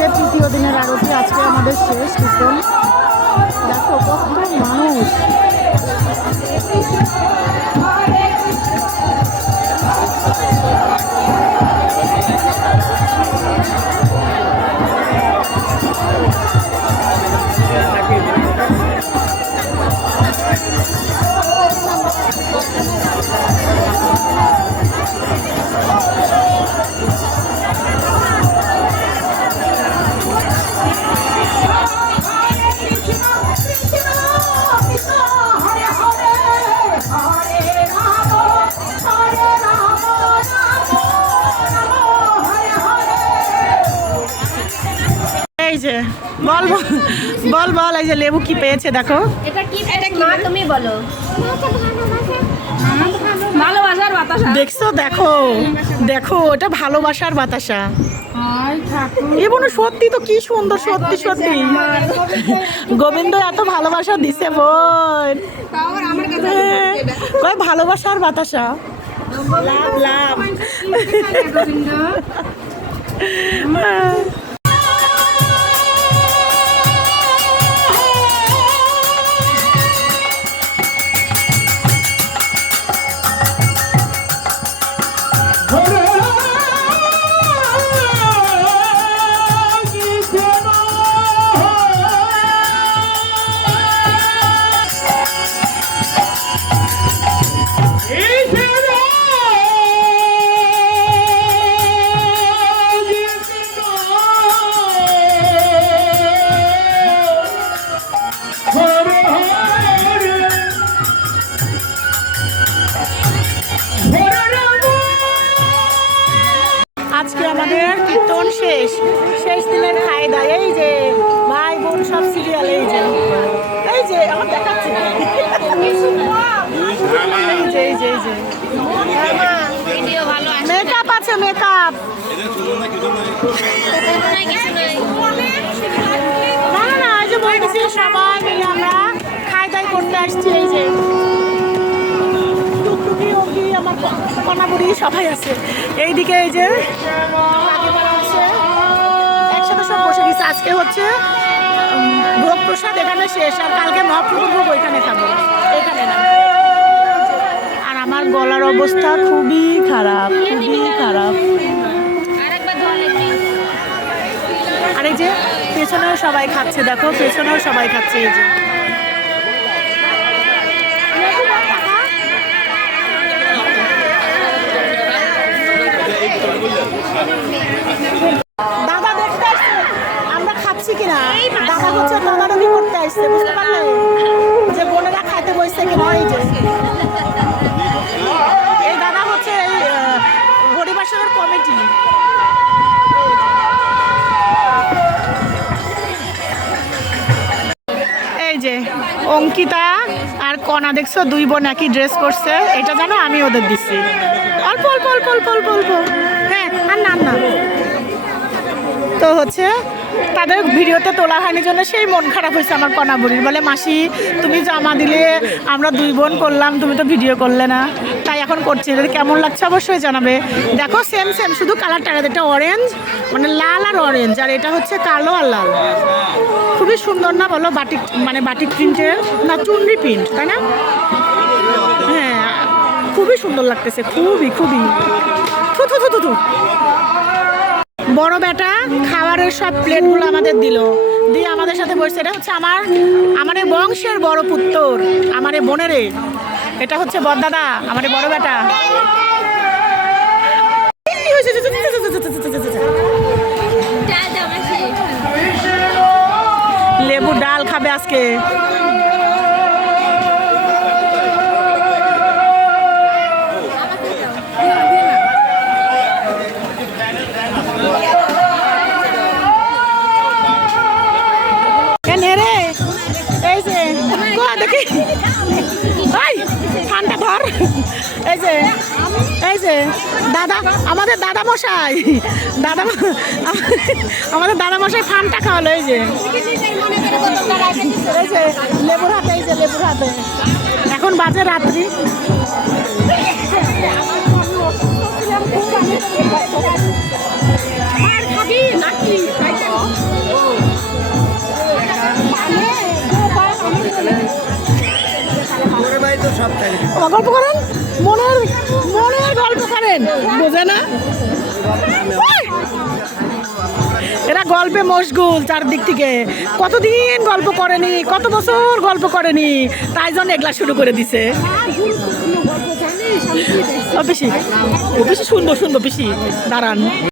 আজকে তৃতীয় দিনের আরতি, আজকে আমাদের শেষ কীর্তন। দেখো কত মানুষ। এই যে বল বল বল, এই যে লেবু কি পেয়েছে দেখো। এটা কি মা তুমি বলো। ভালোবাসার বাতাসা দেখছো? দেখো দেখো, এটা ভালোবাসার বাতাসা। এবং সত্যি তো কি সুন্দর, সত্যি সত্যি গোবিন্দ এত ভালোবাসা দিছে বোন। কয় ভালোবাসার বাতাসা। লাভ লাভ। আজকে আমাদের কীর্তন শেষ, শেষ দিনের খাই দায়। এই যে ভাই বোন সব সিরিয়াল, এই যে এই যে আমার দেখাচ্ছে, এই যে মেকআপ আছে, মেকআপ না না না, এই যে বলতেছি সবাই মিলে আমরা খাই দাই করতে আসছি। এই যে টুকটুকি ওকি আমার কনাবুড়ি সবাই আছে এইদিকে। এই যে একসাথে সব বসে গেছে। আজকে হচ্ছে ভোগ প্রসাদ এখানে শেষ, আর কালকে মহাপ্রভুর ভোগ ওইখানে খাবো, এখানে না। আর আমার গলার অবস্থা খুবই খারাপ, খুবই খারাপ। আর এই যে পেছনেও সবাই খাচ্ছে, দেখো পেছনেও সবাই খাচ্ছে। এই যে দাদা দেখতে আসছে আমরা খাচ্ছি কিনা, দাদা হচ্ছে তদারকি করতে আসছে, বুঝতে পারলে যে বোনেরা খাইতে বসছে কিনা। এই দাদা হচ্ছে এই হরিবাসনের কমিটি। এই যে অঙ্কিতা আর কণা দেখছো, দুই বোন একই ড্রেস করছে। এটা জানো আমি ওদের দিচ্ছি, অল্প অল্প অল্প অল্প অল্প অল্প। হ্যাঁ আর না না, তো হচ্ছে তাদের ভিডিওতে তোলা হয়নি জন্য সেই মন খারাপ হয়েছে আমার কণা বুড়ির। বলে মাসি তুমি জামা দিলে, আমরা দুই বোন করলাম, তুমি তো ভিডিও করলে না, তাই এখন করছি। যদি কেমন লাগছে অবশ্যই জানাবে। দেখো সেম সেম, শুধু কালারটা আলাদা, এটা অরেঞ্জ মানে লাল আর অরেঞ্জ, আর এটা হচ্ছে কালো আর লাল। খুবই সুন্দর না বলো? বাটিক মানে বাটিক প্রিন্টের না, চুনরি প্রিন্ট, তাই না? হ্যাঁ খুবই সুন্দর লাগতেছে, খুবই খুবই। থু থু থু থু থু। বড় বেটা খাবারের সব প্লেটগুলো আমাদের দিল, দিয়ে আমাদের সাথে বসছে। এটা হচ্ছে আমার বংশের বড় পুত্র, আমার বোনেরে। এটা হচ্ছে বড়দাদা, আমার বড় বেটা। লেবু ডাল খাবে আজকে। দেখি ঠান্ডা ধর। এই যে দাদা, আমাদের দাদা মশাই, আমাদের দাদা মশাই ফানটা খাওয়ালো। এই যে লেবুর হাতে, এই যে লেবুর হাতে। এখন বাজে রাত্রি। আর খাবি নাকি? আমার গল্প করেন, মনের মনের গল্প করেন, বোঝে না। ওই! এরা গল্পে মশগুল চারদিক থেকে, কতদিন গল্প করেনি, কত বছর গল্প করেনি, তাই জন্য এগুলা শুরু করে দিছে। ও বেশি শুনবো পিসি, দাঁড়ান।